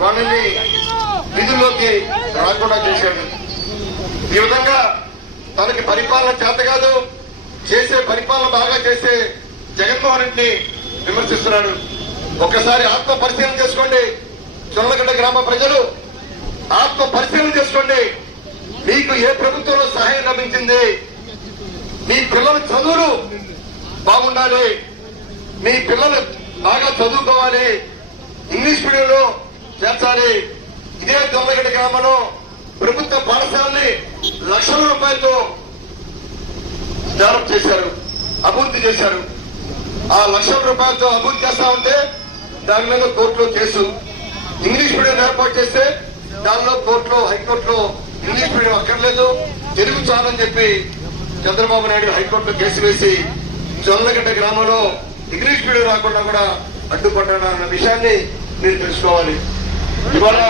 వాళ్ళని విధుల్లోకి రాకుండా చేశాడు. ఈ విధంగా తనకి పరిపాలన చేత కాదు, చేసే పరిపాలన బాగా చేసే జగన్మోహన్ రెడ్డిని విమర్శిస్తున్నాడు. ఒక్కసారి ఆత్మ పరిశీలన చేసుకోండి. జొన్నలగడ్డ గ్రామ ప్రజలు ఆత్మ పరిశీలన చేసుకోండి. మీకు ఏ ప్రభుత్వంలో సహాయం లభించింది? మీ పిల్లల చదువులు బాగుండాలి, మీ పిల్లలు బాగా చదువుకోవాలి, ఇంగ్లీష్ మీడియంలో చేర్చాలి. ఇదే జొన్నలగడ్డ గ్రామంలో ప్రభుత్వ పాఠశాలని లక్షల రూపాయలతో డెవలప్ చేశారు, అభివృద్ధి చేశారు. ఆ లక్షల రూపాయలతో అభివృద్ధి చేస్తా ఉంటే దాని మీద కోర్టులో కేసు. ఇంగ్లీష్ మీడియం ఏర్పాటు చేస్తే దానిలో కోర్టులో హైకోర్టులో ఇంగ్లీష్ మీడియం అక్కర్లేదు, తెలుగు చాలని చెప్పి చంద్రబాబు నాయుడు హైకోర్టులో కేసు వేసి జొన్నలగడ్డ గ్రామంలో ఇంగ్లీష్ మీడియం రాకుండా కూడా అడ్డుపడ్డాడన్న విషయాన్ని మీరు తెలుసుకోవాలి. ఇవాళ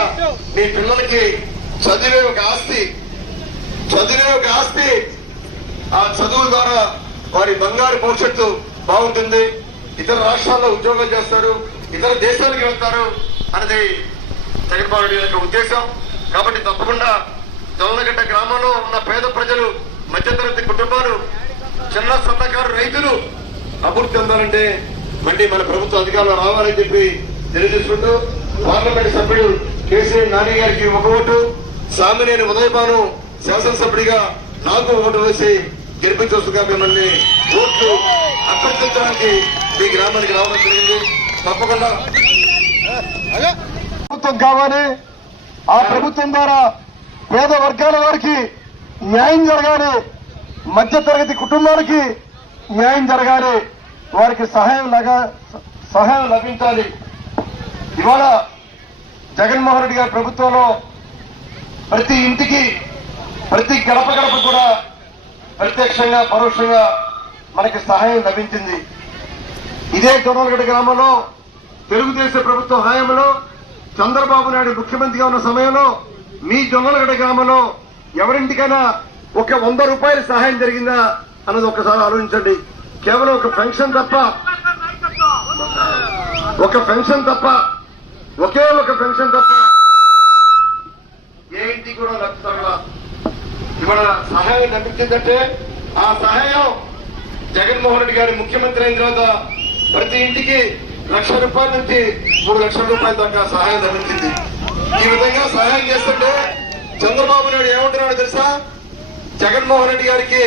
మీ పిల్లలకి చదివే ఒక ఆస్తి, ఆ చదువుల ద్వారా వారి బంగారు భవిష్యత్తు బాగుంటుంది, ఇతర రాష్ట్రాల్లో ఉద్యోగాలు చేస్తారు, ఇతర దేశాలకు వెళ్తారు అనేది జగన్మోహన్ రెడ్డి యొక్క ఉద్దేశం. కాబట్టి తప్పకుండా జొన్నలగడ్డ గ్రామంలో ఉన్న పేద ప్రజలు, మధ్యతరగతి కుటుంబాలు, చిన్న సన్నకారు రైతులు అభివృద్ధి చెందాలంటే మళ్ళీ మన ప్రభుత్వ అధికారులు రావాలని చెప్పి తెలియజేసుకుంటూ పార్లమెంట్ సభ్యుడు కేసీఆర్ నాని గారికి ఒక ఓటు, సామినేని ఉదయభాను శాసనసభ్యుడిగా నాకు ఓటు వేసి గెలిపించవలసిందిగా మిమ్మల్ని ఓట్లు అభ్యర్థించడానికి మీ గ్రామానికి రావడం జరిగింది. తప్పకుండా ప్రభుత్వం కావాలి. ఆ ప్రభుత్వం ద్వారా పేద వర్గాల వారికి న్యాయం జరగాలి, మధ్యతరగతి కుటుంబాలకి న్యాయం జరగాలి, వారికి సహాయం లభించాలి. ఇవాళ జగన్మోహన్ రెడ్డి గారి ప్రభుత్వంలో ప్రతి ఇంటికి, ప్రతి గడప కూడా ప్రత్యక్షంగా పరోక్షంగా మనకి సహాయం లభించింది. ఇదే జొన్నలగడ్డ గ్రామంలో తెలుగుదేశం ప్రభుత్వ హయాంలో చంద్రబాబు నాయుడు ముఖ్యమంత్రిగా ఉన్న సమయంలో మీ జొన్నలగడ్డ గ్రామంలో ఎవరింటికైనా ఒక 100 రూపాయల సహాయం జరిగిందా అన్నది ఒక్కసారి ఆలోచించండి. కేవలం ఒక పెన్షన్ తప్ప, ఒకే ఒక పెన్షన్ తప్ప ఏ ఇంటికి కూడా లభిస్తారా? ఇవాళ సహాయం లభించిందంటే ఆ సహాయం జగన్మోహన్ రెడ్డి గారి ముఖ్యమంత్రి అయిన తర్వాత ప్రతి ఇంటికి ₹1,00,000 నుంచి 3 లక్షల రూపాయల దాకా సహాయం లభించింది. ఈ విధంగా సహాయం చేస్తుంటే చంద్రబాబు నాయుడు ఏమంటున్నాడు తెలుసా? జగన్మోహన్ రెడ్డి గారికి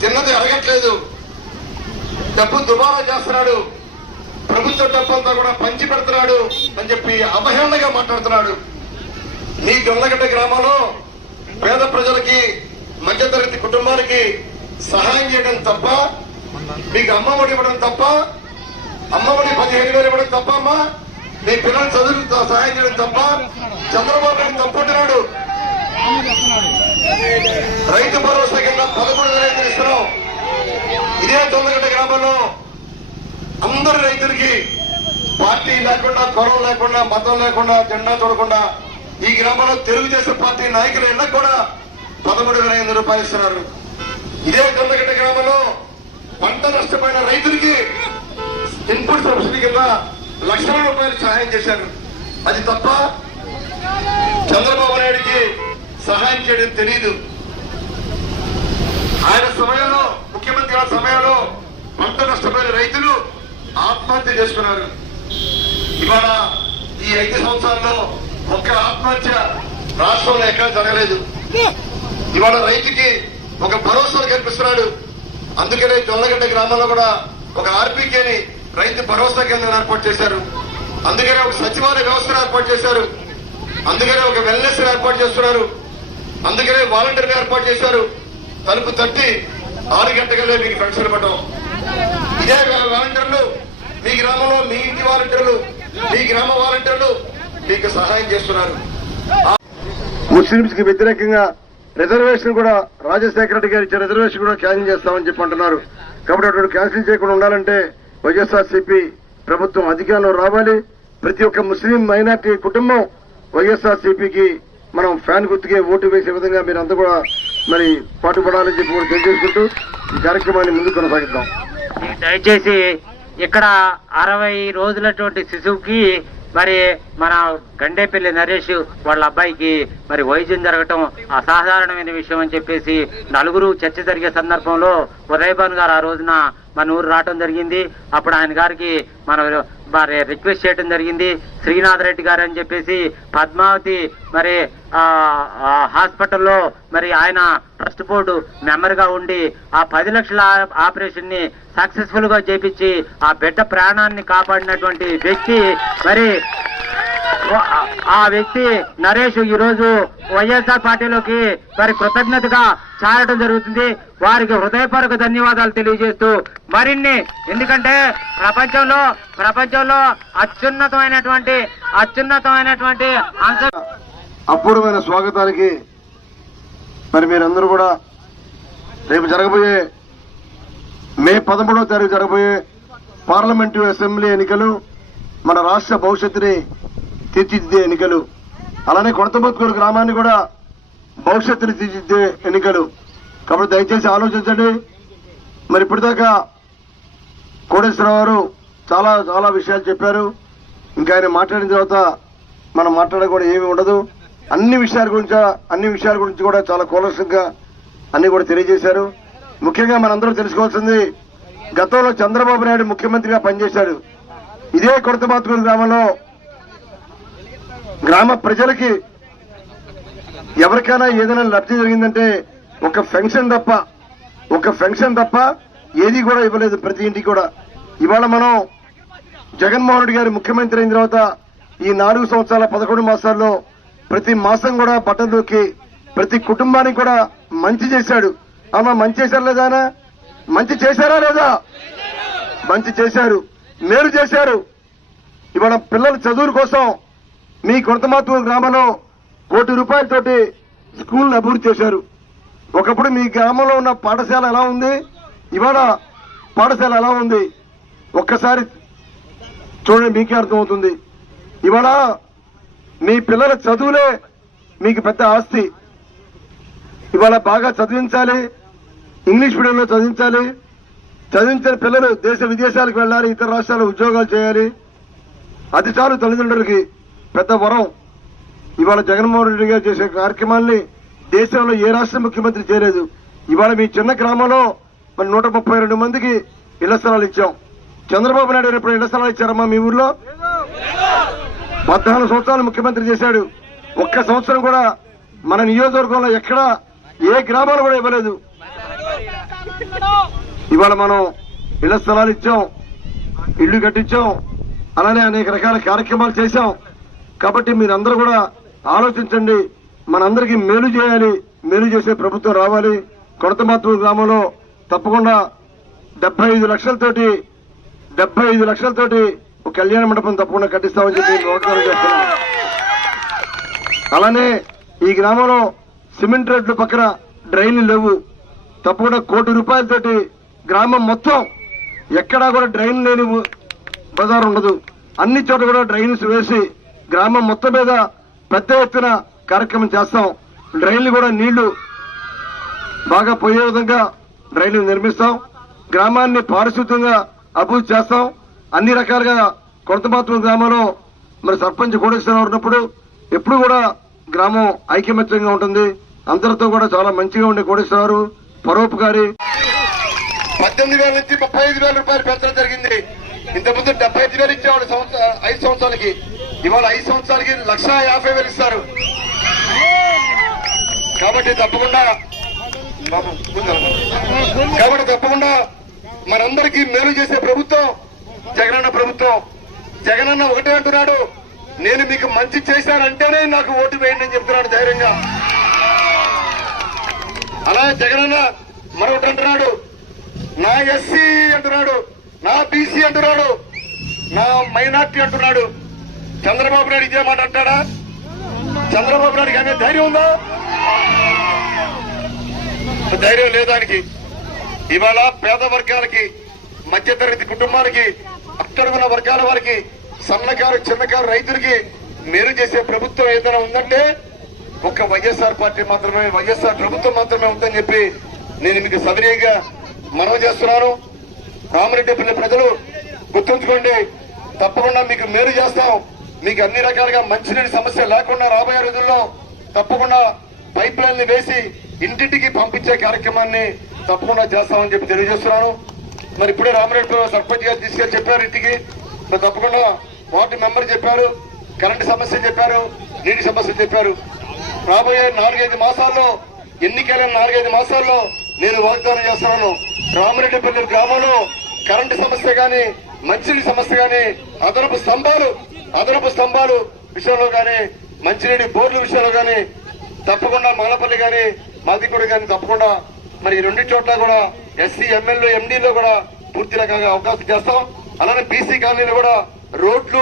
తిన్నది అడగట్లేదు, డబ్బు దుబారా చేస్తున్నాడు, ప్రభుత్వ డబ్బంతా కూడా పంచి పెడుతున్నాడు అని చెప్పి అవహేళనగా మాట్లాడుతున్నాడు. మీ జొన్నలగడ్డ గ్రామంలో పేద ప్రజలకి, మధ్యతరగతి కుటుంబాలకి సహాయం చేయడం తప్ప, మీకు అమ్మఒడి ఇవ్వడం తప్ప, అమ్మఒడి 15,000 ఇవ్వడం తప్ప, అమ్మా మీ పిల్లల చదువులతో సహాయం చేయడం తప్ప చంద్రబాబు నాయుడు తప్పుంటున్నాడు. రైతు భరోసా కింద 13,000 ఇస్తున్నాం. ఇదే జొన్నలగడ్డ గ్రామంలో అందరు రైతులకి పార్టీ లేకుండా, కులం లేకుండా, మతం లేకుండా, జెండా చూడకుండా ఈ గ్రామంలో తెలుగుదేశం పార్టీ నాయకులు ఇళ్లకు కూడా 13,500 రూపాయలు ఇస్తున్నారు. ఇదే జొన్నలగడ్డ గ్రామంలో పంట నష్టపోయిన రైతులకి ఇన్పుట్ సబ్సిడీ కింద లక్షల రూపాయలు సహాయం చేశారు. అది తప్ప చంద్రబాబు నాయుడికి సహాయం చేయడం తెలియదు. ఆయన సమయంలో, ముఖ్యమంత్రి సమయంలో పంట నష్టపోయిన రైతులు ఆత్మహత్య చేసుకున్నారు. ఇవాళ ఈ 5 సంవత్సరాల్లో ఒక్క ఆత్మహత్య రాష్ట్రంలో ఎక్కడ జరగలేదు. ఇవాళ రైతుకి ఒక భరోసా కల్పిస్తున్నాడు. అందుకనే జొన్నలగడ్డ గ్రామంలో కూడా ఒక ఆర్పీకేని రైతు భరోసా కేంద్రం ఏర్పాటు చేశారు. అందుకనే ఒక సచివాలయ వ్యవస్థను ఏర్పాటు చేశారు. అందుకనే ఒక వెల్నెస్ ఏర్పాటు చేస్తున్నారు. అందుకనే వాలంటీర్లు ఏర్పాటు చేశారు. తలుపు తట్టి 6 గంటలే మీకు పెన్షన్ ఇవ్వడం. ఇదే వాలంటీర్లు మీ గ్రామంలో, మీ ఇంటి వాలంటీర్లు, మీ గ్రామ వాలంటీర్లు మీకు సహాయం చేస్తున్నారు. ముస్లింస్ కి వ్యతిరేకంగా రిజర్వేషన్ కూడా రాజశేఖర రెడ్డి గారు ఇచ్చే రిజర్వేషన్ కూడా క్యాన్సిల్ చేస్తామని చెప్పి అంటున్నారు. కాబట్టి అటువంటి క్యాన్సిల్ చేయకుండా ఉండాలంటే వైఎస్ఆర్సీపీ ప్రభుత్వం అధికారంలో రావాలి. ప్రతి ఒక్క ముస్లిం మైనార్టీ కుటుంబం వైఎస్ఆర్సీపీకి మనం ఫ్యాన్ గుర్తుకే ఓటు వేసే విధంగా మీరు అంతా కూడా మరి పాటుపడాలని చెప్పి కూడా తెలియజేసుకుంటూ ఈ కార్యక్రమాన్ని ముందుకు కొనసాగిద్దాం. దయచేసి ఇక్కడ 60 రోజులటువంటి శిశువుకి మరి మన గండేపల్లి నరేష్ వాళ్ళ అబ్బాయికి మరి వైద్యం జరగటం అసాధారణమైన విషయం అని చెప్పేసి నలుగురు చర్చ జరిగే సందర్భంలో ఉదయభాన్ గారు ఆ రోజున మన ఊరు రావటం జరిగింది. అప్పుడు ఆయన గారికి మనం మరి రిక్వెస్ట్ చేయడం జరిగింది. శ్రీనాథ్ రెడ్డి గారు అని చెప్పేసి పద్మావతి మరి హాస్పిటల్లో మరి ఆయన ట్రస్ట్ బోర్డు మెంబర్ గా ఉండి ఆ 10 లక్షల ఆపరేషన్ ని సక్సెస్ఫుల్ గా చేపించి ఆ బిడ్డ ప్రాణాన్ని కాపాడినటువంటి వ్యక్తి మరి ఆ వ్యక్తి నరేష్ ఈ రోజు వైఎస్ఆర్ పార్టీలోకి మరి కృతజ్ఞతగా చేరడం జరుగుతుంది. వారికి హృదయపూర్వక ధన్యవాదాలు తెలియజేస్తూ మరిన్ని, ఎందుకంటే ప్రపంచంలో అత్యున్నతమైనటువంటి అంశం అపూర్వమైన స్వాగతానికి మరి మీరందరూ కూడా రేపు జరగబోయే మే 13వ తారీఖు జరగబోయే పార్లమెంటు అసెంబ్లీ ఎన్నికలు మన రాష్ట్ర భవిష్యత్తుని తీర్చిదిద్దే ఎన్నికలు, అలానే కొడతబొత్కూరు గ్రామాన్ని కూడా భవిష్యత్తుని తీర్చిదిద్దే ఎన్నికలు. కాబట్టి దయచేసి ఆలోచించండి. మరి ఇప్పటిదాకా కోటేశ్వరరావు గారు చాలా చాలా విషయాలు చెప్పారు. ఇంకా ఆయన మాట్లాడిన తర్వాత మనం మాట్లాడడం కూడా ఏమీ ఉండదు. అన్ని విషయాల గురించి కూడా చాలా కూలంకషంగా అన్ని కూడా తెలియజేశారు. ముఖ్యంగా మనందరూ తెలుసుకోవాల్సింది, గతంలో చంద్రబాబు నాయుడు ముఖ్యమంత్రిగా పనిచేశాడు. ఇదే కొడతబొత్కూరు గ్రామంలో గ్రామ ప్రజలకి ఎవరికైనా ఏదైనా లబ్ధి జరిగిందంటే ఒక ఫెన్షన్ తప్ప ఏది కూడా ఇవ్వలేదు ప్రతి ఇంటికి కూడా. ఇవాళ మనం జగన్మోహన్ రెడ్డి గారి ముఖ్యమంత్రి అయిన తర్వాత ఈ 4 సంవత్సరాల 11 మాసాల్లో ప్రతి మాసం కూడా బట్టల్లోకి ప్రతి కుటుంబానికి కూడా మంచి చేశాడు. అమ్మా మంచి చేశారు లేదా? మంచి చేశారా లేదా? మంచి చేశారు, మేలు చేశారు. ఇవాళ పిల్లల చదువుల కోసం మీ కొడతబొత్కూరు గ్రామంలో ₹1 కోటి స్కూల్ అభివృద్ధి చేశారు. ఒకప్పుడు మీ గ్రామంలో ఉన్న పాఠశాల ఎలా ఉంది, ఇవాళ పాఠశాల ఎలా ఉంది ఒక్కసారి చూడండి, మీకే అర్థమవుతుంది. ఇవాళ మీ పిల్లల చదువులే మీకు పెద్ద ఆస్తి. ఇవాళ బాగా చదివించాలి, ఇంగ్లీష్ మీడియంలో చదివించాలి. చదివించిన పిల్లలు దేశ విదేశాలకు వెళ్ళాలి, ఇతర రాష్ట్రాల్లో ఉద్యోగాలు చేయాలి. అది చాలు తల్లిదండ్రులకి పెద్ద వరం. ఇవాళ జగన్మోహన్ రెడ్డి గారు చేసే కార్యక్రమాల్ని దేశంలో ఏ రాష్ట్ర ముఖ్యమంత్రి చేయలేదు. ఇవాళ మీ చిన్న గ్రామంలో మరి 132 మందికి ఇళ్ల స్థలాలు ఇచ్చాం. చంద్రబాబు నాయుడు ఎప్పుడు ఇళ్ల స్థలాలు ఇచ్చారమ్మా మీ ఊర్లో? 14 సంవత్సరాలు ముఖ్యమంత్రి చేశాడు. ఒక్క సంవత్సరం కూడా మన నియోజకవర్గంలో ఎక్కడా ఏ గ్రామాలు కూడా ఇవ్వలేదు. ఇవాళ మనం ఇళ్ల స్థలాలు ఇచ్చాం, ఇళ్లు కట్టించాం, అలానే అనేక రకాల కార్యక్రమాలు చేశాం. కాబట్టి మీరందరూ కూడా ఆలోచించండి. మనందరికీ మేలు చేయాలి, మేలు చేసే ప్రభుత్వం రావాలి. కొడతబొత్కూరు గ్రామంలో తప్పకుండా 75 లక్షలతోటి ఒక కళ్యాణ మండపం తప్పకుండా కట్టిస్తామని చెప్పి వాగ్దానం చేస్తున్నాం. అలానే ఈ గ్రామంలో సిమెంట్ రోడ్ల పక్కన డ్రైన్లు లేవు. తప్పకుండా ₹1 గ్రామం మొత్తం ఎక్కడా కూడా డ్రైన్ లేని బజార్ ఉండదు. అన్ని చోట్ల కూడా డ్రైన్స్ వేసి గ్రామం మొత్తం మీద పెద్ద ఎత్తున కార్యక్రమం చేస్తాం. డ్రైన్లు కూడా నీళ్లు బాగా పోయే విధంగా డ్రైన్లు నిర్మిస్తాం. గ్రామాన్ని పారిశుద్ధ్యంగా అభివృద్ధి చేస్తాం. అన్ని రకాలుగా కొడతబొత్కూరు గ్రామంలో మరి సర్పంచ్ కోటేశ్వరరావు ఉన్నప్పుడు ఎప్పుడు కూడా గ్రామం ఐకమత్యంగా ఉంటుంది. అందరితో కూడా చాలా మంచిగా ఉండే కోటేశ్వరరావు పరోపకారి. 18,000 నుంచి 35,000 రూపాయలు పెంచడం జరిగింది. ఇంతకుముందు 75,000 ఇచ్చేవాడు 5 సంవత్సరాలకి. ఇవాళ 5 సంవత్సరాలకి 1,50,000 ఇస్తారు. కాబట్టి తప్పకుండా మనందరికీ మేలు చేసే ప్రభుత్వం జగనన్న ప్రభుత్వం. జగనన్న ఒకటే అంటున్నాడు, నేను మీకు మంచి చేశానంటేనే నాకు ఓటు వేయండి అని చెప్తున్నాడు ధైర్యంగా. అలా జగనన్న మరొకటి అంటున్నాడు, నా ఎస్సీ అంటున్నాడు, నా బీసీ అంటున్నాడు, నా మైనార్టీ అంటున్నాడు. చంద్రబాబు నాయుడు ఇదే మాట అంటాడా? చంద్రబాబు నాయుడికి అనే ధైర్యం ఉందా? ధైర్యం లేదానికి. ఇవాళ పేద వర్గాలకి, మధ్యతరగతి కుటుంబాలకి, అట్టడుగున్న వర్గాల వారికి, సన్నకారు చిన్నకారు రైతులకి మేలు చేసే ప్రభుత్వం ఏదైనా ఉందంటే ఒక్క వైఎస్ఆర్ పార్టీ మాత్రమే, వైఎస్ఆర్ ప్రభుత్వం మాత్రమే ఉందని చెప్పి నేను మీకు సవినయంగా మనవి చేస్తున్నాను. రామిరెడ్డిపల్లి ప్రజలు గుర్తుంచుకోండి, తప్పకుండా మీకు మేలు చేస్తాం. మీకు అన్ని రకాలుగా మంచినీటి సమస్య లేకుండా రాబోయే రోజుల్లో తప్పకుండా పైప్ లైన్ వేసి ఇంటింటికి పంపించే కార్యక్రమాన్ని తప్పకుండా చేస్తామని చెప్పి తెలియజేస్తున్నాను. మరి ఇప్పుడే రామిరెడ్డిపల్లి సర్పంచ్ గారు తీసుకెళ్లి చెప్పారు ఇంటికి. మరి తప్పకుండా వార్డు మెంబర్ చెప్పారు, కరెంటు సమస్య చెప్పారు, నీటి సమస్య చెప్పారు. రాబోయే 4-5 మాసాల్లో, ఎన్నికైన 4-5 మాసాల్లో నేను వాగ్దానం చేస్తున్నాను, రామిరెడ్డిపల్లి గ్రామంలో కరెంటు సమస్య గాని, మంచినీటి సమస్య గాని, అదనపు స్తంభాలు విషయంలో గాని, మంచినీటి బోర్డుల విషయంలో గాని తప్పకుండా మాలపల్లి గాని, మాదిగూడ గాని తప్పకుండా మరి 2 చోట్ల కూడా ఎస్సీ ఎమ్మెల్యే ఎండీలో కూడా పూర్తి రకంగా అవకాశం చేస్తాం. అలానే బీసీ కాలనీలో కూడా రోడ్లు,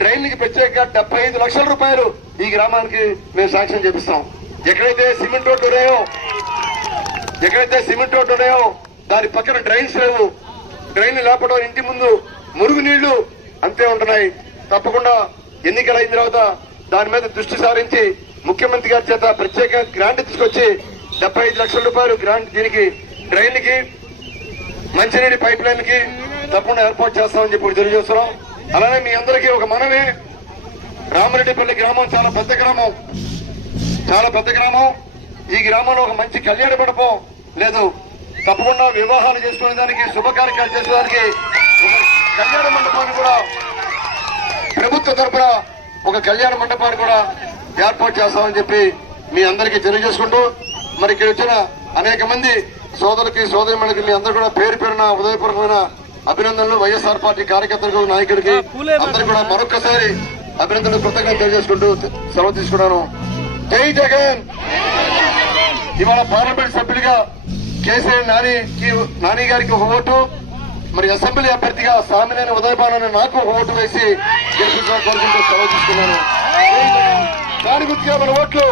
డ్రైన్లకి ప్రత్యేకంగా 75 లక్షల రూపాయలు ఈ గ్రామానికి మేము శాంక్షన్ చేపిస్తాం. ఎక్కడైతే సిమెంట్ రోడ్లు ఉన్నాయో దాని పక్కన డ్రైన్స్ లేవు. డ్రైన్లు లేపడం, ఇంటి ముందు మురుగు నీళ్లు అంతే ఉంటున్నాయి. తప్పకుండా ఎన్నికలు అయిన తర్వాత దాని మీద దృష్టి సారించి ముఖ్యమంత్రి గారి చేత ప్రత్యేక గ్రాంట్ తీసుకొచ్చి 75 లక్షల రూపాయలు గ్రాంట్ దీనికి డ్రైన్లకి, మంచినీటి పైప్ లైన్లకి తప్పకుండా ఏర్పాటు చేస్తామని చెప్పి తెలియజేస్తున్నాం. అలానే మీ అందరికీ ఒక మనమే, రామిరెడ్డిపల్లి గ్రామం చాలా పెద్ద గ్రామం. ఈ గ్రామంలో ఒక మంచి కళ్యాణ మండపం లేదు. తప్పకుండా వివాహాలు చేసుకునే దానికి, శుభకార్యాలు చేసేదానికి ఒక కళ్యాణ మండపాన్ని కూడా ప్రభుత్వ తరఫున ఒక కళ్యాణ మండపాన్ని కూడా ఏర్పాటు చేస్తామని చెప్పి మీ అందరికీ తెలియజేసుకుంటూ, మరి ఇక్కడ వచ్చిన అనేక మంది సోదరులకి, సోదరిమణులకి మీ అందరూ కూడా పేరు పేరున ఉదయపూర్వకమైన అభినందనలు. వైఎస్ఆర్ పార్టీ కార్యకర్తలకు, నాయకుడికి అందరూ కూడా మరొక్కసారి అభినందనలు, కృతజ్ఞతలు తెలియజేసుకుంటూ సెలవు తీసుకున్నాను. జై జగన్. ఇవాళ పార్లమెంట్ సభ్యుడిగా కేసీఆర్ నాని గారికి ఒక ఓటు, మరి అసెంబ్లీ అభ్యర్థిగా సామినేని ఉదయభాను నాకు ఒక ఓటు వేసి గెలిపించాలని కోరుకుంటూ సెలవు తీసుకున్నాను. దాని గుర్తుగా మన ఓట్లు